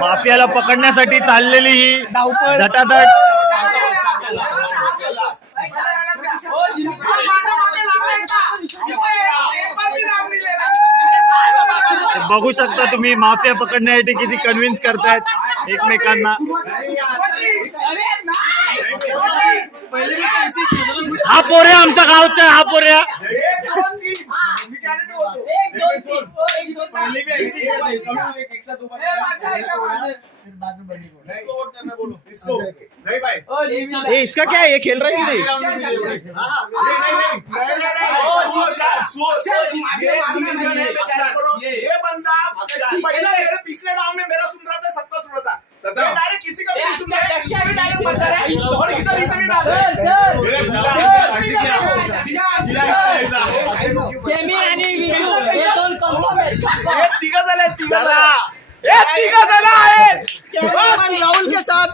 माफियाला पकडण्यासाठी चाललेली ही धावपळ झटाझट बघू शकता तुम्ही माफिया पकडण्यासाठी किती कन्व्हिन्स करतायत एकमेकांना. हा पोऱ्या आमचा गावचा हा पोऱ्या इसका क्या है, ये खेल रहा है ये बंदा पहला मेरे पिछले गांव में मेरा सुन रहा था, सबका सुन रहा था, डायरेक्ट किसी का भी सुन रहा है और इधर इधर ही डाल राहुल के साथ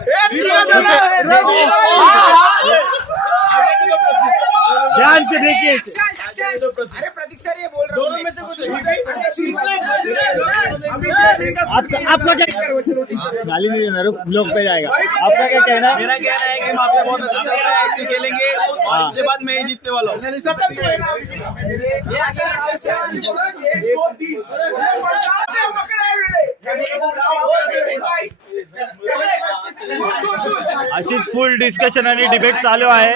ध्यान से देखिए. अरे प्रतीक सर ये बोल रहा हूँ में से कुछ आपका क्या गाली नहीं देना, रुक ब्लॉक पे जाएगा. आपका क्या कहना है? मेरा कहना है कि माफिया बहुत अच्छा चल रहा है, ऐसे खेलेंगे और इसके बाद मैं ही जीतने वाला हूँ. अशीच फुल डिस्कशन आणि डिबेट चालू आहे.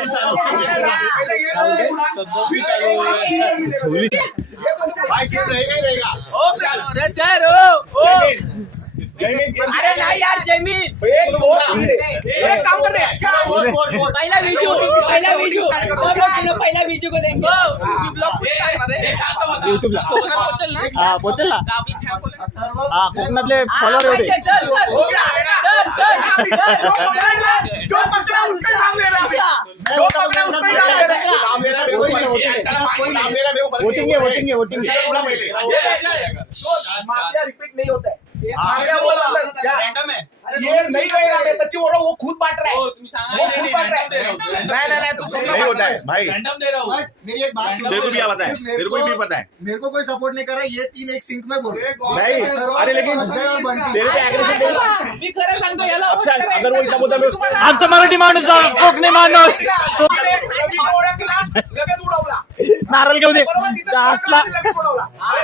अरे नहीं यार जमीन पहला वीडियो पहला वीडियो को देंगे युट्यूबला हा पोचल ना. हा कोकणातले फॉलोअर होते. जो पकड़ा उसका नाम ले रहा है, जो पकड़ा उसका नाम ले रहा है. वोटिंग है. माफिया रिपीट नहीं होता है, माफिया रैंडम है. ये नहीं रहेगा, मैं सच्ची बोल रहा हूँ, वो खुद बांट रहा है, वो खुद बांट रहा है. नहीं तू नहीं होता है भाई, रैंडम दे रहा हूँ. मेरी एक बात तेरे को भी पता है, तेरे को भी पता है. मेरे को कोई सपोर्ट नहीं कर रहा, ये तीन एक सिंक में बोल नहीं अरे लेकिन तेरे पे एग्रेशन मी खरं सांगतो याला अच्छा अगर वो इतना बोलता मैं उसको आमचा मराठी माणूस कोकणी माणूस लगेच उडवला, नारळ घेऊन ये.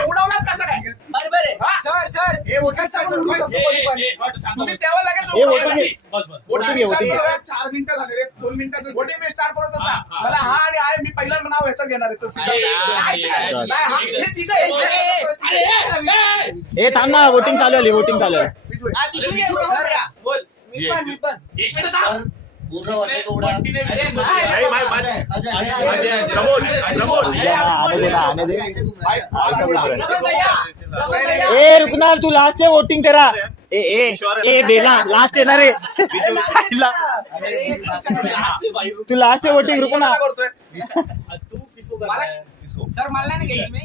उडवला कसं काय बरोबर आहे सर हे तुम्ही तेव्हा लगेच हे वोटिंग आहे. बस. वोटिंग आहे. 4 मिनिटं झाले रे, 2 मिनिटाचं वोटिंग मी स्टार्ट करत असा मला हा आणि आहे मी पहिलं नाव ह्याचं घेणार आहे. हे थांब ना, वोटिंग चालू आहे. बोल. एक मिनिट थांब. आने दे. ए रुकना, तू लास्ट है वोटिंग तेरा. ए बेला लास्ट येणार रे. तू लास्ट है वोटिंग, रुको ना. तू किसको कर रहा है? सर मला नाही गेली मी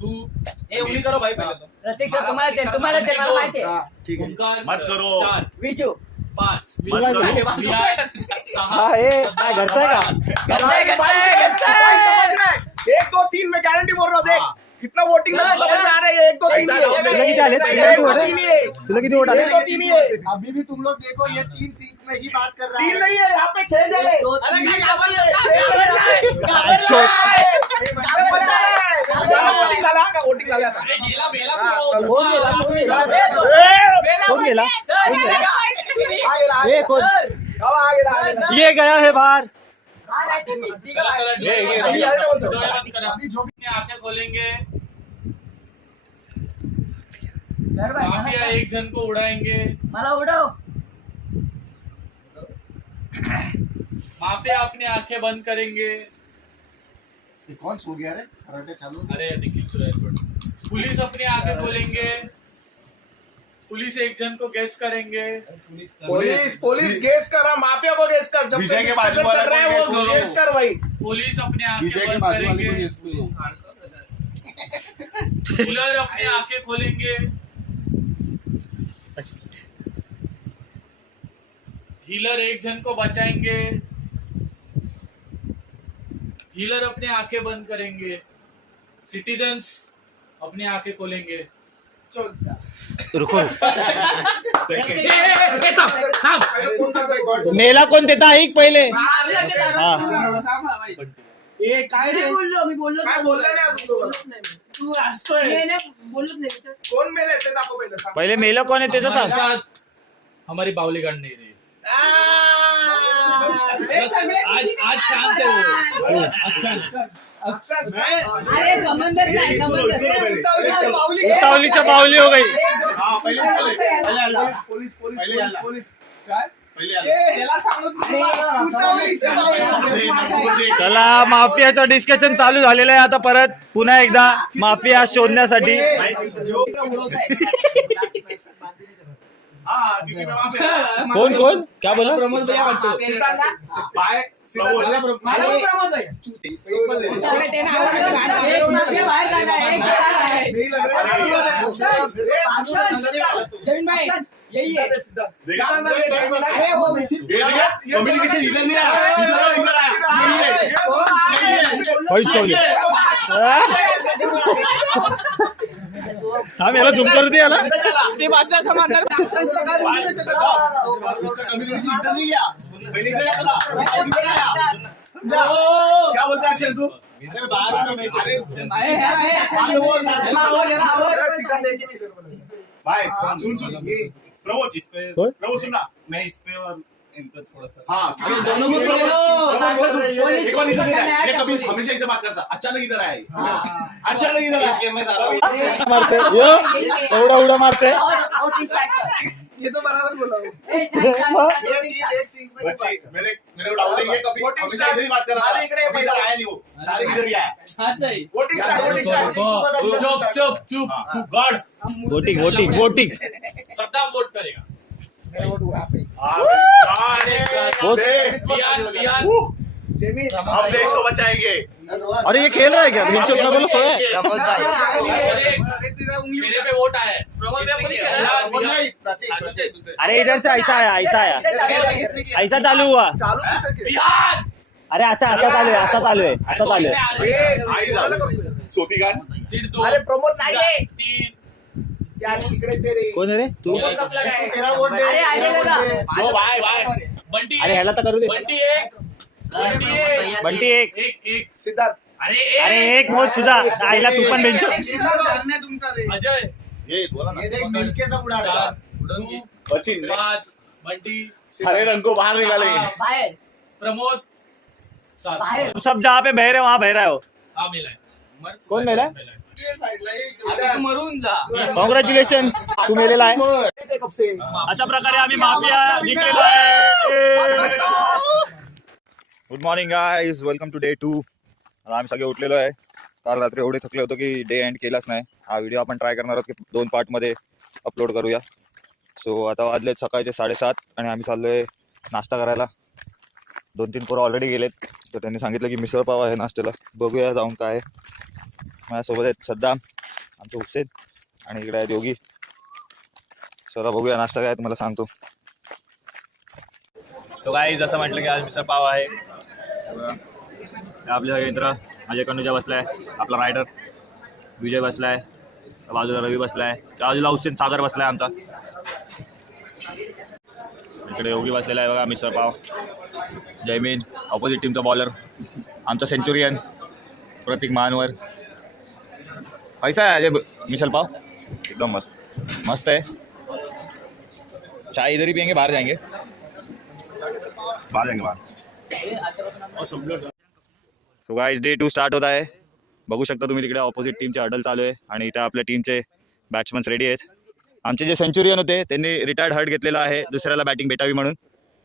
तू ए उंगली करो भाई पहले तो. प्रतीक सर तुम्हाला मला माहिती आहे. ठीक ओंकार मत करो. 4 विजू 5 तुला विहार हा ए काय घरचा आहे का? 1 2 3 मैं गारंटी बोल रहा हूँ. देख इतना वोटिंग में समझ में आ रहा है. 1 2 3 तुला किती आले? तुला किती वोट आले? 1 2 3 ही है. अभी भी तुम लोग देखो ये तीन सिंक में ही बात कर रहा 3 नहीं है, यहाँ पे 6 जने. वोटिंग झाला का? वोटिंग झाला का? गेला बेला कोण गेला? ये कोण? आ गेला. ये गया है बाहर. आंखें खोलेंगे. माफिया एक जन को उड़ाएंगे. मला उडव माफिया अपनी आंखें बंद करेंगे. कौन सो गया रे खराटे चालू. अरे निखिल सुरेश. पुलिस अपनी आंखें खोलेंगे. पुलिस एक जन को गेस करेंगे. पुलिस गेस कर रहा, माफिया को गेस कर. जब विजय के discussion बाजू वाला चल रहा है को वो गेस गेस कर भाई. पुलिस अपनी आंखें विजय के बंद बाजू वाले करेंगे. को गेस करो. कूलर अपनी आंखें खोलेंगे. हीलर एक जन को बचाएंगे. हीलर अपनी आंखें बंद करेंगे. सिटीजन्स अपनी आंखें खोलेंगे। रुको कोण मेला कोण देता ऐक पहिले हा ए काय रे मी बोललो काय बोलला नाही अजून तो? बोललोच नाही मी. तू असतोय बोललोच नाही विचार. कोण मेले ते दाखव पहिलं सांग. पहिले मेलं कोण आहे ते तर हमारे सांग साथ हमारी बावली गाड़ नहीं रही। आज आज शांत है वो, आज शांत। अरे समंदर काय समंदर उतावलीच्या बावली हो गई हा, पहिले आला. पहिले आला. पोलीस पोलीस पहिले आला. पोलीस काय? पहिले आला. चला माफियाचं डिस्कशन चालू झालेलं आहे आता परत पुन्हा एकदा माफिया शोधण्यासाठी हा, तिथे मी माफी आहे. कोण कोण क्या बोला पाय प्रमोद. मला पण प्रमोद भाई. एक माफिया बाहेर जागा आहे, एक बाहेर आहे. जमीन भाई यही है. अरे वो कम्युनिकेशन इधर नहीं आया, इधर हा मेला झुम करू दे याला कम्युनिकेशन इधर नहीं गया, पहले इधर आया था, इधर आया. जा. क्या बोलता है अक्षय तू? भाई सुन सुन प्रमोद इस पे कौन? प्रमोद सुनना मैं इस पे और इन पे थोड़ा सा हाँ दोनों को बोलो. एक बार इधर आया. ये कभी हमेशा इधर बात करता, अचानक इधर आया ये. अचानक इधर आया. मारते यो एवढा उडा मारते और टीम स्टार्ट कर. ये तो बराबर बोला वो. ए, शांत. बच्ची मेरे को डाउट है ये कभी हमेशा इधर ही बात कर रहा था, कभी इधर आया नहीं वो, डायरेक्ट इधर ही आया. Voting start. चुप चुप चुप। God. Voting voting voting Saddam vote करेगा। बिहान हम देश को बचाएंगे. अरे ये खेल रहा है क्या भिंचो अपना बोलो सोया है? मेरे पे वोट आया है। प्रमोद पे अपनी बिहान अरे इधर से ऐसा आया ऐसा चालू हुआ चालू कैसे के? बिहान अरे ऐसा ऐसा चालू आहे सोती गान. सीट 2 अरे प्रमोद नाही आहे. 3 त्या इकडेच आहे रे. कोण आहे रे तू प्रमोद कसला काय? तेरा वोट दे. अरे आलेला ना. दो भाई बंटी अरे ह्याला तर करू दे बंटी एक बंटी एक एक सिद्धार्थ. अरे एक मोज सुद्धा आईला तू पण भिंचो अजय ये बोला ना. ये देख मिलके सब उड़ा रहे हैं. 4 बच्ची 5 बंटी हरे रंग को बाहर निकाले. बाहेर प्रमोद 7 बाहेर. तुम सब जहाँ पे बह रहे हो वहाँ बह रहे हो हाँ मिला है। कोण मेला मरून जा। कॉंग्रॅच्युलेशन तू मेलेला आहे कब से अशा प्रकारे आम्ही माफिया जिंकलेलो आहे good morning guys welcome to day 2. आम्ही सगळे उठलेलो आहे. काल रात्री एवढे थकले होतो की डे एंड केलाच नाही. हा व्हिडिओ आपण ट्राय करणार आहोत की 2 पार्टमध्ये अपलोड करूया. सो आता वाजले सकाळचे 7:30 आणि आम्ही चाललो आहे नाश्ता करायला. 2-3 पोरं ऑलरेडी गेलेत तर त्यांनी सांगितलं की मिसळ पाव आहे नाश्त्याला. बघूया जाऊन काय आहे. माझ्यासोबत आहेत सद्दाम आमचे हुसेन आणि इकडे आहेत योगी. चला बघूया नाश्ता काय तुम्हाला सांगतो. तो काय जसं म्हटलं की आज मिसळ पाव आहे. आपले सगळे मित्र अजय कनुजा बसलाय, आपला रायडर विजय बसलाय, बाजूला रवी बसलाय, बाजूला हुसेन सागर बसलाय आमचा, इकडे योगी बसलेला आहे बघा. मिसळ पाव जयमीन ऑपोजिट टीमचा बॉलर आमचा सेंचुरियन प्रतीक महानवर. कैसा है अजय मिसल पाव? एकदम मस्त मस्त है. चाय इधर ही पियेंगे बाहर जाएंगे बाहर. सो गाइस डे 2 स्टार्ट होता है. बघू शकता तुम्ही तिकडे ऑपोजिट टीमचे हडल चालू आहे आणि इथे आपल्या टीमचे बॅट्समन्स रेडी आहेत. आमचे जे सेंचुरियन होते त्यांनी रिटायर्ड हर्ट घेतलेला आहे दुसऱ्याला बॅटिंग भेटावी म्हणून.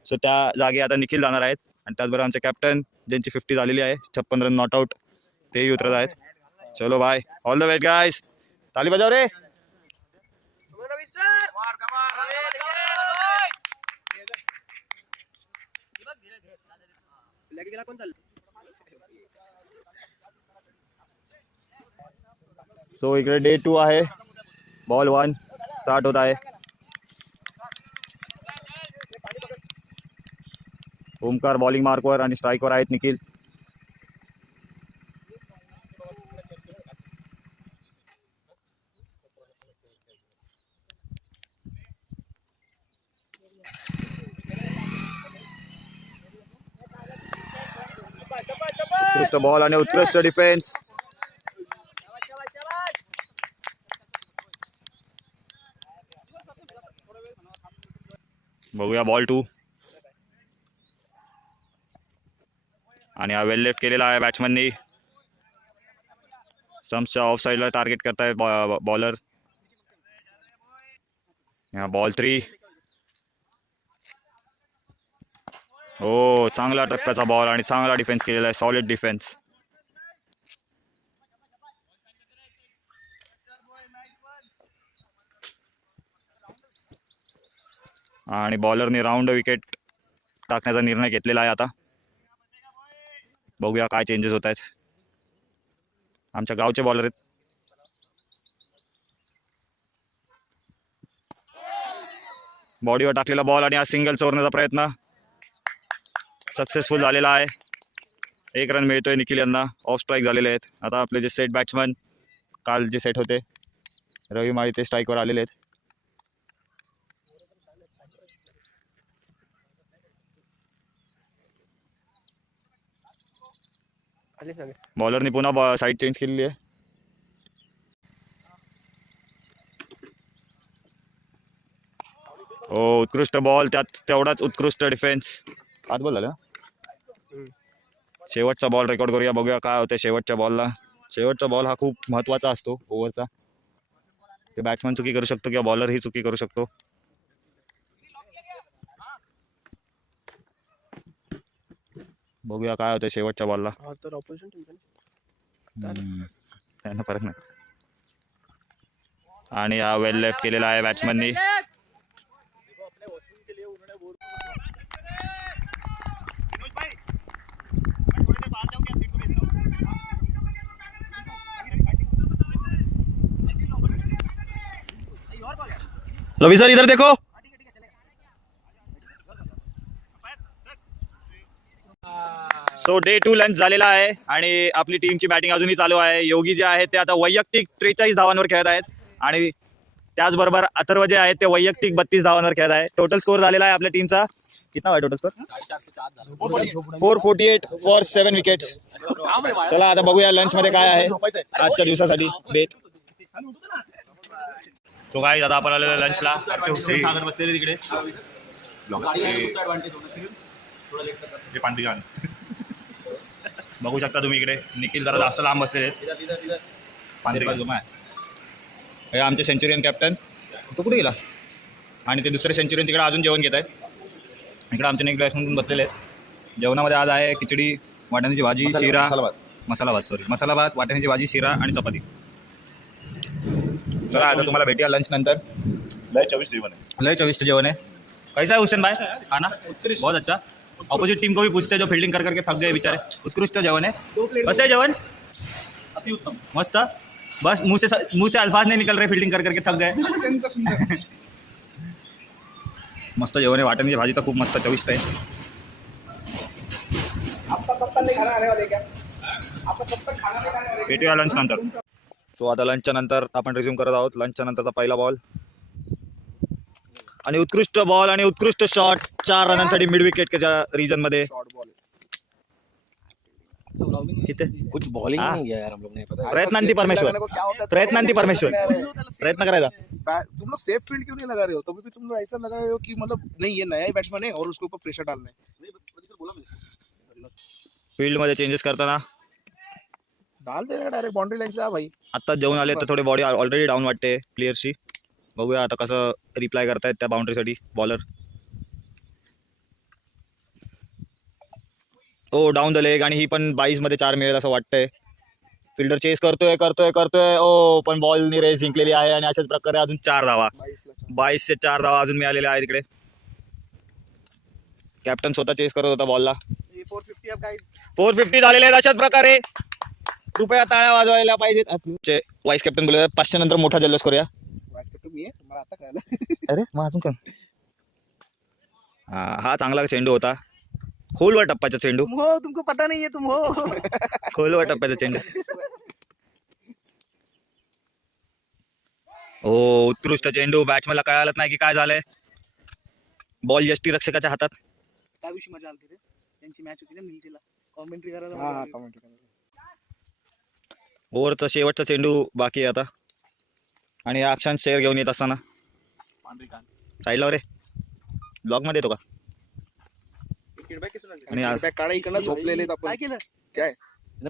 सो त्या जागी आता निखिल जाणार आहेत आणि त्याचबरोबर आमचे कॅप्टन ज्यांची 50 झालेली आहे 56 रन नॉट आउट तेही उतरत आहेत. चलो bye all the best guys. ताली बजाव रे. सो इकडे डे 2 आहे. बॉल 1 स्टार्ट होत आहे. ओमकार बॉलिंग मार्कवर आणि स्ट्राईकवर आहेत निखिल. उत्कृष्ट बॉल आणि उत्कृष्ट डिफेन्स. बघूया बॉल 2 आणि हा वेल लेफ्ट केलेला आहे बॅट्समननी. सम्सच्या ऑफ साईडला टार्गेट करताय बॉलर. हा बॉल 3. हो, चांगला टप्प्याचा बॉल आणि चांगला डिफेन्स केलेला आहे. Solid defence. आणि बॉलरने राऊंड विकेट टाकण्याचा निर्णय घेतलेला आहे. आता बघूया काय चेंजेस होत आहेत. आमच्या गावचे बॉलर आहेत. बॉडीवर टाकलेला बॉल आणि हा सिंगल चोरण्याचा प्रयत्न सक्सेसफुल झालेला आहे. 1 रन मिळतोय निखिल यांना. ऑफ स्ट्राईक झालेले आहेत. आता आपले जे सेट बॅट्समन काल जे सेट होते रवी माळी ते स्ट्राईकवर आलेले आहेत. बॉलरनी पुन्हा साईड चेंज केलेली आहे. हो, उत्कृष्ट बॉल, त्यात तेवढाच उत्कृष्ट डिफेन्स. आज बॉल झाला. शेवटचा बॉल रेकॉर्ड करूया, बघूया काय होतं शेवटच्या बॉलला. शेवटचा बॉल हा खूप महत्त्वाचा असतो ओव्हरचा. ते बॅट्समन चुकी करू शकतो किंवा बॉलर ही चुकी करू शकतो. बघूया काय होतं शेवटच्या बॉलला. त्यांना फरक नाही. आणि हा वेल लेफ्ट केलेला आहे बॅट्समननी. रवि सर इधर देखो. सो डे 2 लंच झालेला आहे आणि आपली टीमची बॅटिंग अजूनही चालू आहे. योगी जे आहेत ते आता वैयक्तिक 43 धावांवर खेळत आहेत आणि त्याचबरोबर अथर्व जे आहेत ते वैयक्तिक 32 धावांवर खेळत आहे. टोटल स्कोर झालेला आहे आपल्या टीमचा. कितना आहे टोटल स्कोर? 448 for 7 wickets. चला आता बघूया लंच मध्ये काय आहे आजच्या दिवसासाठी बेत. सो गाईज आता आपण आलेलो लंचला. सागर बसलेले तिकडे. बघू शकता तुम्ही इकडे निखिल जरा जास्त लांब बसलेले आहेत. हे आमचे सेंचुरियन कॅप्टन तो कुठे गेला आणि ते दुसरे सेंचुरियन तिकडे अजून जेवण घेत आहेत. इकडे आमचे नेक्स्ट बॅट्समन बसलेले आहेत. जेवणामध्ये आज आहे खिचडी, वाटाण्याची भाजी, शिरा, मसाला भात, वाटाण्याची भाजी, शिरा आणि चपाती. चला आता तुम्हाला भेटूया लंच नंतर. लय चविष्ट जेवण है. कैसा है हुसैन भाई खाना? बहुत अच्छा. ऑपोजिट टीम को भी पूछते हैं जो फील्डिंग कर करके थक गए बेचारे. उत्कृष्ट जेवण है. कैसे है जेवण? अति उत्तम, मस्त. बस मुंह से अल्फाज नहीं निकल रहे, फील्डिंग कर करके थक गए. मस्त जेवण आहे. वाटाण्याची भाजी तर खूप मस्त चविष्ट आहे. भेटूया लंच नंतर. सो आता लंचच्या नंतर आपण रिझ्यूम करत आहोत. लंचच्या नंतरचा पहिला बॉल आणि उत्कृष्ट बॉल आणि उत्कृष्ट शॉट. 4 रनांसाठी मिड विकेटच्या रीजन मध्ये. कुछ बॉलिंग नहीं किया यार हम लोग ने. प्रयत्नांती परमेश्वर. प्रयत्न करायचा. तुम लोग सेफ फील्ड क्यों नहीं लगा रहे हो? तभी भी तुम लोग ऐसा लगा रहे हो कि मतलब नहीं ये नया ही बैट्समैन है और उसके ऊपर प्रेशर डालना है. फील्ड मध्ये चेंजेस करताना डाल दे डायरेक्ट बाउंड्री लाइन से. आ भाई आता जेवून आले तर थोडे बॉडी ऑलरेडी डाऊन वाटते प्लेयरची. बघूया आता कसं रिप्लाय करतायत त्या बाउंड्रीसाठी bowler. Oh down the leg आणि ही पण 22 मध्ये 4 मिळेल असं वाटतंय. फिल्डर चेस करतोय ओ पण बॉलनी रेस जिंकलेली आहे आणि अशाच प्रकारे अजून 4 धावा. 22 से 4 धावा अजून मिळालेल्या आहेत इकडे. कॅप्टन स्वतः चेस करत होता बॉलला. 450 झालेले आहेत. अशाच प्रकारे कृपया टाळ्या वाजवायला पाहिजेत. वाईस कॅप्टन बोलले 500 नंतर मोठा जल्लोष करूया. मला आता कळलं. अरे मग अजून कोण? हा चांगला चेंडू होता. खोलवर टप्प्याचा चेंडू. हो तुमको पता नहीं है तुम हो. खोलवर टप्प्याचा चेंडू. हो उत्कृष्ट चेंडू. बॅट्समॅनला कळालंच नाही की काय झालंय. बॉल यष्टीरक्षकाच्या हातात. त्या दिवशी मजा आली रे. त्यांची मॅच होती ना मिलजीला. कॉमेंट्री करायला ओव्हरचा शेवटचा चेंडू बाकी आहे आता आणि अक्षांश शेअर घेऊन येत असताना साईडला रे ब्लॉक मध्ये येतो का आणि काळा इकडनं झोपलेले आपण काय केलं काय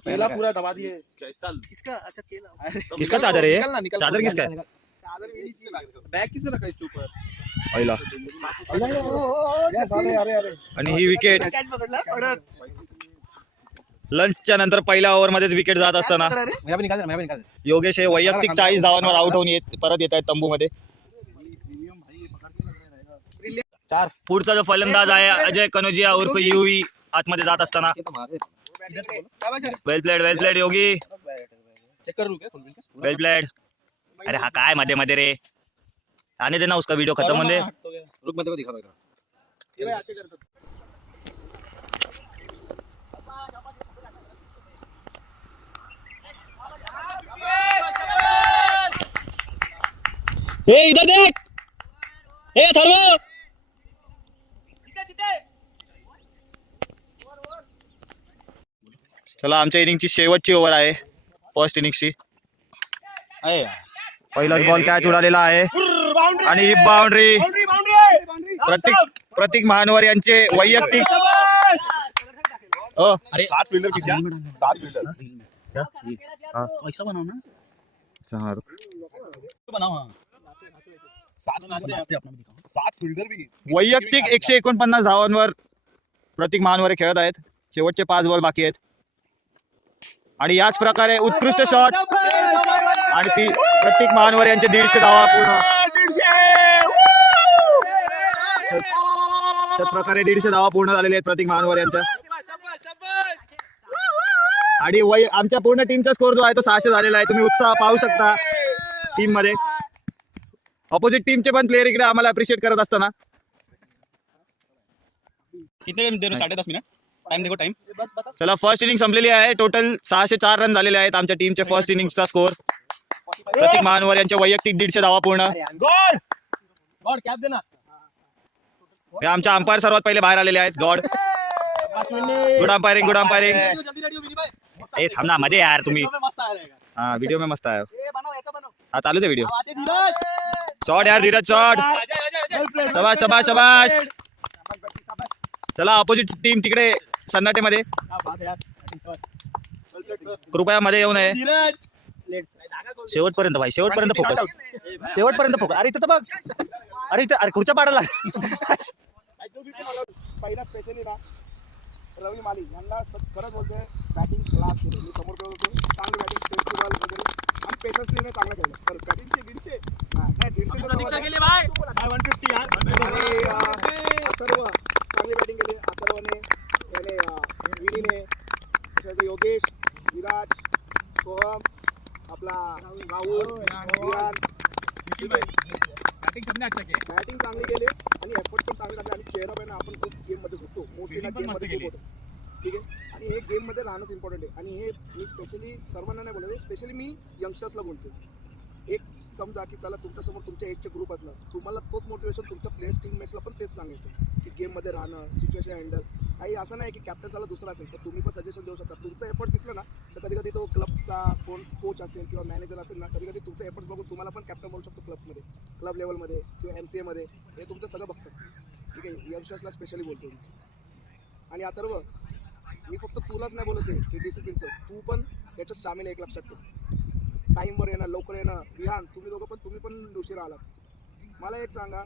पहला पूरा दबा दिए किसका अच्छा केला किसका चादर है निकल ना, निकल. चादर किसका है बैग किसने रखा इसके ऊपर पहिला अरे अरे आणि ही विकेट कॅच पकडला कडक लंचच्या नंतर पहिल्या ओव्हर मध्येच विकेट जात असताना योगेश हे वैयक्तिक 40 धावांवर आउट होऊन परत येत आहेत तंबूमध्ये पुढचा जो फलंदाज आहे अजय कनोजिया उर्फ युवी आतमध्ये जात असताना वेल प्लेड योगी चेक कर रुके वेल प्लेड अरे हा काय मध्ये मध्ये रे आने देना उसका वीडियो खत्म होने दे रुक मैं तेरे को दिखा देगा हे इधर देख हे थर्व चला आमच्या इनिंगची शेवटची ओव्हर आहे फर्स्ट इनिंगची पहिलाच बॉल कॅच उडालेला आहे आणि ही बाउंड्री प्रतीक महानवर यांचे वैयक्तिक अरे 7 फील्डर पीछे 7 फील्डर ऐसा बनाओ ना बनाओ 7 फील्डर भी वैयक्तिक 149 धावांवर प्रतीक महानवर खेळत आहेत शेवटचे 5 बॉल बाकी आहेत आणि याच प्रकारे उत्कृष्ट शॉट आणि ती प्रतीक महानवर यांचे 150 धावा पूर्ण त्या प्रकारे 150 धावा पूर्ण झालेले आहेत प्रतीक महानवर यांच्या आणि आमच्या पूर्ण टीमचा स्कोर जो आहे तो 600 झालेला आहे तुम्ही उत्साह पाहू शकता टीम मध्ये ऑपोजिट टीमचे पण प्लेयर इकडे आम्हाला अप्रिशिएट करत असताना कितने टाइम दे रहे हो 10.5 मिनट टाइम देखो टाइम चला फर्स्ट इनिंग संपलेली आहे टोटल 604 रन झालेले आहेत आमच्या टीमचे फर्स्ट इनिंगचा स्कोर प्रतीक महानवर यांचे वैयक्तिक 150 धावा पूर्ण गॉड कॅप देना हे आमच्या अंपायर सर्वात पहिले बाहेर आलेले आहेत गॉड गुड अंपायरिंग जल्दी रेडी हो विनी भाई ए थांब ना मध्ये यार तुम्ही मस्त आएगा हा व्हिडिओ में मस्त आहे ए बनाओ ऐसा बनाओ हा चालू दे व्हिडिओ आते धीरज शॉट यार धीरज शॉट शबाश शबाश शबाश चला ऑपोजिट टीम तिकडे सन्नाटेमध्ये कृपया मध्ये येऊ नये धीरज शेवटपर्यंत भाई शेवटपर्यंत फोकस अरे इथं तर बघ अरे इथं अरे खुर्च्या पाडायला पहिला स्पेशली ना रवी माली यांना खरंच बोलते बॅटिंग क्लास केली मी समोर खेळत होतो चांगली बॅटिंग स्पेस बॉल वगैरे आणि पेशन्सलीने चांगलं खेळलं खरंच बॅटिंग 150 प्रतीक्षा केली भाई 150 यार अथर्व चांगली बॅटिंग केली अथर्वने याने विनीने त्याच्यानंतर योगेश विराज सोहम आपला राहुल विराज बैटिंग सबने अच्छा किया बॅटिंग चांगली केली आणि एफर्ट पण चांगले टाकले आणि चेहरा आहे ना आपण खूप गेममध्ये घुसतो मोस्टली ना गेममध्ये खूप होतो ठीक आहे आणि हे गेममध्ये राहणंच इम्पॉर्टंट आहे आणि हे मी स्पेशली सर्वांना नाही बोलत स्पेशली मी यंगस्टर्सला बोलतो एक समजा की चला तुमच्यासमोर तुमच्या एजचे ग्रुप असणार तुम्हाला तोच मोटिवेशन तुमच्या प्लेयर्स टीममेट्सला पण तेच सांगायचं की गेममध्ये राहणं सिच्युएशन हँडल काही असं नाही की कॅप्टन चाला दुसरा असेल तर तुम्ही पण सजेशन देऊ शकता तुमचा एफर्ट दिसला ना तर कधी कधी तो क्लबचा कोण कोच असेल किंवा मॅनेजर असेल ना कधी कधी तुमचा एफर्ट्स बघून तुम्हाला पण कॅप्टन बोलू शकतो क्लबमध्ये क्लब लेवलमध्ये किंवा MCAमध्ये हे तुमचं सगळं बघतं ठीक आहे यंगस्टर्सला स्पेशली बोलतो मी आणि अथर्व मी फक्त तुलाच नाही बोलत आहे डिसिप्लिनचं तू पण याच्यात सामील एक लक्षात ठेव टाईमवर येणं लवकर येणं विहान तुम्ही पण उशिरा आलात मला एक सांगा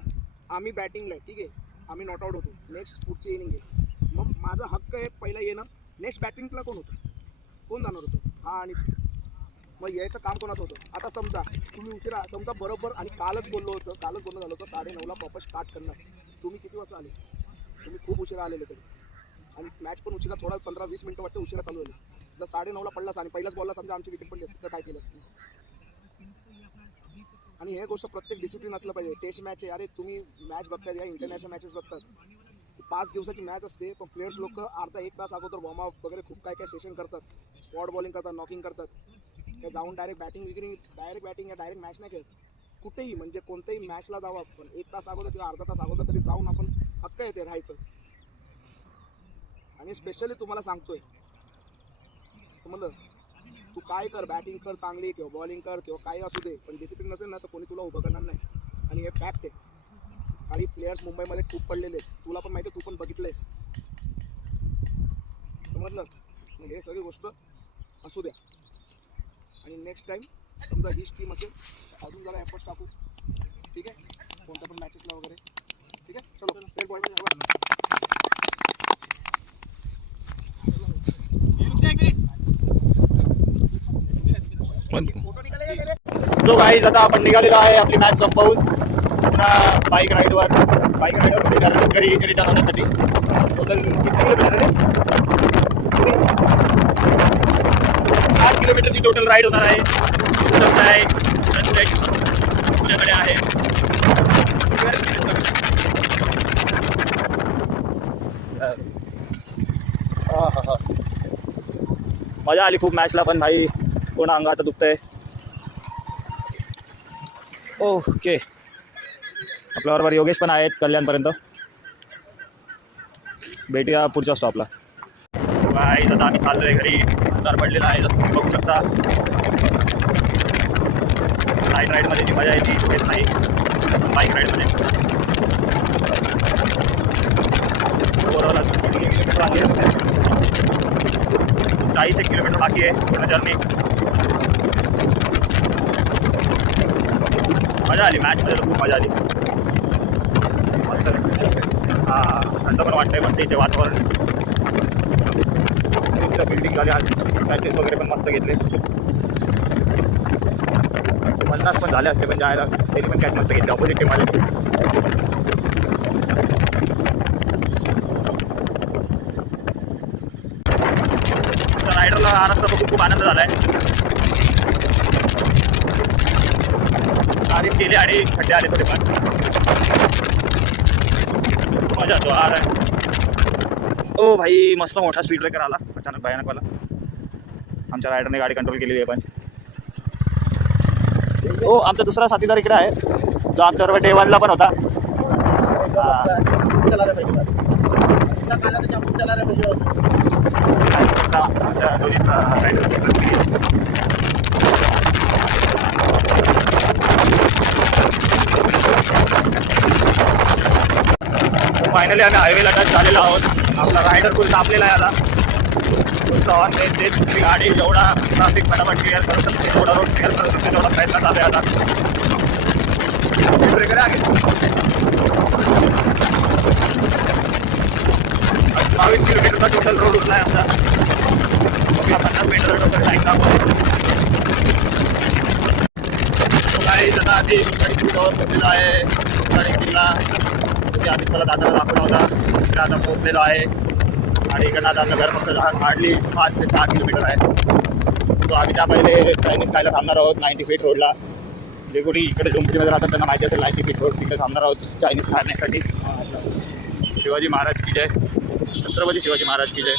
आम्ही बॅटिंगला आहे ठीक आहे आम्ही नॉट आउट होतो नेक्स्ट पुढची इनिंग आहे मग माझा हक्क आहे पहिला येणं नेक्स्ट बॅटिंगला कोण होतं कोण जाणार होतं हा आणि मग यायचं काम कोणाचं होतं आता समजा तुम्ही उशिरा समजा बरोबर आणि कालच बोलणं झालं होतं 9:30ला प्रॉपर स्टार्ट करणार तुम्ही किती वाजता आले तुम्ही खूप उशिरा आलेले तरी आणि मॅच पण उशिरा थोडा 15-20 मिनटं वाटतं उशिरा चालू झाली जर 9:30ला पडलास आणि पहिल्याच बॉलला समजा आमची विकेट पडली असती तर काय केलं असतं आणि हे गोष्ट प्रत्येक डिसिप्लिन असलं पाहिजे टेस्ट मॅच आहे अरे तुम्ही मॅच बघताय या इंटरनॅशनल मॅचेस बघतात 5 दिवसाची मॅच असते पण प्लेयर्स लोक अर्धा 1 तास अगोदर वॉर्मअप वगैरे खूप काय सेशन करतात स्पॉट बॉलिंग करतात नॉकिंग करतात ते जाऊन डायरेक्ट बॅटिंग या डायरेक्ट मॅच नाही खेळत कुठेही म्हणजे कोणत्याही मॅचला जावं आपण 1 तास अगोदर किंवा अर्धा तास अगोदर तरी जाऊन आपण हक्क येते राहायचं आणि स्पेशली तुम्हाला सांगतोय समजलं. तू काय कर, बॅटिंग कर चांगली किंवा बॉलिंग कर किंवा काही असू दे, पण डिसिप्लिन नसेल ना तर कोणी तुला उभं करणार नाही. आणि हे फॅक्ट आहे. काही प्लेयर्स मुंबईमध्ये खूप पडलेले आहेत, तुला पण माहिती आहे, तू पण बघितलंयस. समजलं. हे सगळी गोष्ट असू द्या. आणि नेक्स्ट टाइम समजा हीच टीम असेल अजून जरा एफर्ट्स टाकू. ठीक आहे, कोणत्या पण मॅचेसला वगैरे. ठीक आहे, चलो लेट बॉयज. तो गाईज आता आपण निघालेलो आहे आपली मॅच संपवून बाईक राईडवर घरी रिटर्न होण्यासाठी. टोटल किती किलोमीटर आहे? 8 किलोमीटरची टोटल राईड होणार आहे. तुझ्याकडे आहे. मजा आली खूप मॅचला, पण भाई पूर्ण अंग आता दुखतंय. ओके, आपल्याबरोबर योगेश पण आहेत कल्याणपर्यंत. भेटूया पुढच्या स्टॉपला. भाई आता आम्ही चाललोय घरी. अंतर पडलेला आहे जसं तुम्ही बघू शकता. नाईट राईडमध्ये जी मजा येते येत नाही बाईक राईडमध्ये. 40 किलोमीटर बाकी आहे पूर्ण जर्नी. मजा आली मॅचमध्ये, तर खूप मजा आली. हां, थंड पण वाटतंय, पण इथे वातावरण. बिल्डिंग झाली आज, मॅचेस वगैरे पण मस्त घेतले. 50 पण झाले असते, पण जायला त्यांनी पण कॅच मस्त घेतले ऑपोजिट टीमवाले. रायडरला आनंद बघून खूप आनंद झाला आहे. तारीफ केली आणि खड्डे आले थोडेफार. मजा तो आ रहा है. ओ भाई, मस्त मोठा स्पीड ब्रेकर आला अचानक भयानकवाला. आमच्या रायडरने गाडी कंट्रोल केलेली आहे. पण ओ, आमचा दुसरा साथीदार इकडे आहे जो आमच्याबरोबर डे 1ला पण होता. फायनली आम्ही हायवेला टच झालेलो आहोत. आपला रायडर फुल तापलेला आहे आता. तुमची गाडी जेवढा ट्रॅफिक फटाफट क्लिअर करू शकते, जेवढा रोड क्लिअर करू शकते, तेवढा प्रयत्न चालू आहे आता. ब्रेकर आहे 22 किलोमीटरचा टोटल रोड उरला आहे आमचा. 50 मीटर टोटल टाईम दाखवतो. काही जण आधी कवर केलेला आहे किल्ला. आधी मला दादाला दाखवला होता. तिथे आता पोहोचलेलो आहे. आणि इकडनं आता घर फक्त हार्डली 5 ते 6 किलोमीटर आहे. तो आम्ही त्या पहिले चायनीज खायला थांबणार आहोत 90 फीट रोडला. जे कोणी इकडे झोंपडीमध्ये राहतात त्यांना माहिती असेल 90 फीट रोड. तिकडे थांबणार आहोत चायनीज खाण्यासाठी. शिवाजी महाराज की जय. छत्रपती शिवाजी महाराज की जय.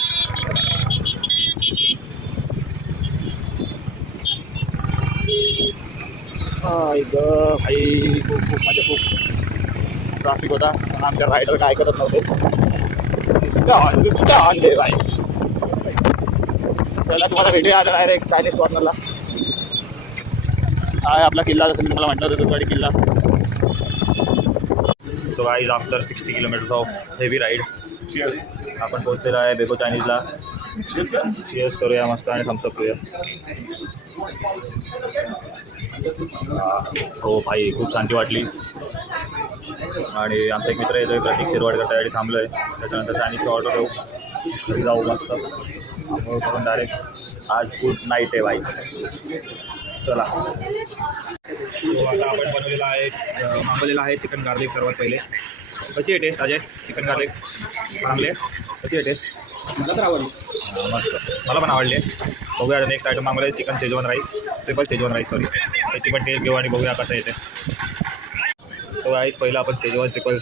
भाई खूप म्हणजे खूप ट्रॅफिक होता. आमच्या रायडर काय करत नव्हते. आणले भाई. त्याला तुम्हाला भेटूया आता डायरेक्ट चायनीज कॉर्नरला. आहे आपला किल्ला, जसं मी तुम्हाला म्हटलं होतं दुर्गवाडी किल्ला. So guys after 60 kilometres of heavy ride आपण पोहोचलेलो आहे बेको चायनीजला. शेअर्स करूया मस्त आणि थम्सअप करूया. हो भाई, खूप शांती वाटली. आणि आमचा एक मित्र येतो प्रतीक शिरवाडकर, त्यासाठी थांबलो आहे. त्याच्यानंतर चायनीजचा ऑर्डर देऊ, घरी जाऊ मस्त. आंघोळ करून डायरेक्ट आज गुड नाईट आहे भाई. चला, आता आपण मागवलेला आहे चिकन गार्लिक. सर्वात पहिले कशी आहे टेस्ट अजय? चिकन गार्लिक चांगले, कशी आहे टेस्ट? मला तर आवडली मस्त, मला पण आवडले. बघूया नेक्स्ट आयटम मागवलं chicken Schezwan rice, triple Schezwan rice sorry. त्याची पण टेस्ट घेऊ आणि बघूया कसं येते. तो राईस पहिला आपण शेजवान ट्रिपल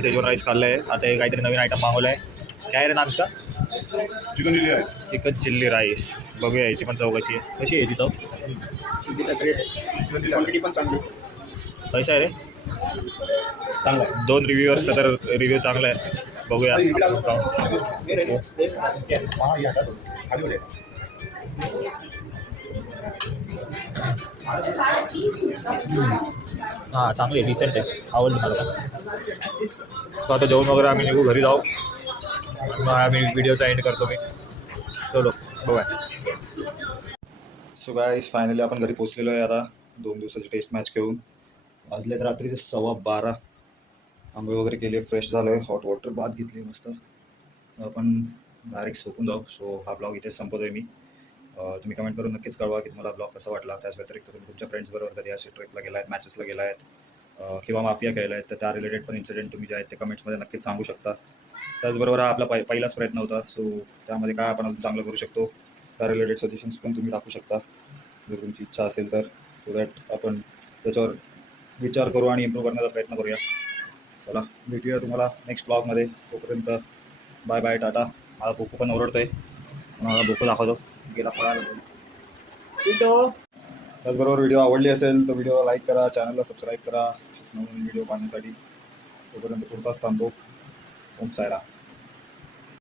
शेजवान राईस खाल्लं आहे. आता हे काहीतरी नवीन आयटम मागवलं आहे. काय रे नाम का? Chicken chilli rice. बघूया याची पण चव कशी आहे. कशी आहे याची चव? क्वांटिटी पण चांगली. पैसा आहे रे चांगला. 2 रिव्ह्यूअर्सचा तर रिव्ह्यू चांगला आहे. बघूया. हां चांगली आहे, डिसेंट आहे, आवडली मला. तर आता जेवण वगैरे आम्ही निघू, घरी जाऊ. मग आम्ही व्हिडिओचा एंड करतो मी. चलो बाय. सो गाईस फायनली आपण घरी पोचलेलो आहे आता 2 दिवसाची टेस्ट मॅच घेऊन. वाजलेत रात्रीचे 12:15. आंघोळ वगैरे केली, फ्रेश झालो आहे, हॉट वॉटर बाथ घेतली मस्त. तर आपण डायरेक्ट झोपून जाऊ. सो हा ब्लॉग इथेच संपवतो आहे मी. तुम्ही कमेंट करून नक्कीच कळवा की तुम्हाला ब्लॉग कसा वाटला. त्याच व्यतिरिक्त तुम्ही तुमच्या फ्रेंड्सबरोबर कधी असे ट्रिपला गेला आहेत, मॅचेसला गेला आहेत किंवा माफिया केला आहेत, तर त्या रिलेटेड पण इन्सिडेंट तुम्ही जे आहेत ते कमेंट्समध्ये नक्कीच सांगू शकता. त्याचबरोबर हा आपला पहिलाच प्रयत्न होता. सो त्यामध्ये काय आपण अजून चांगलं करू शकतो त्या रिलेटेड सजेशन्स पण तुम्ही टाकू शकता जर तुमची इच्छा असेल तर. सो दॅट आपण त्याच्यावर विचार करू आणि इम्प्रूव्ह करण्याचा प्रयत्न करूया. चला भेटूया तुम्हाला नेक्स्ट ब्लॉगमध्ये. तोपर्यंत बाय बाय, टाटा. मला बोकू पण ओरडतो आहे, मला बोकू दाखवतो गेला पळायला. त्याचबरोबर व्हिडिओ आवडली असेल तर व्हिडिओला लाईक करा, चॅनलला सबस्क्राईब करा असेच नवीन व्हिडिओ पाहण्यासाठी. तोपर्यंत तुर्तास थांबतो. ओम सायरा.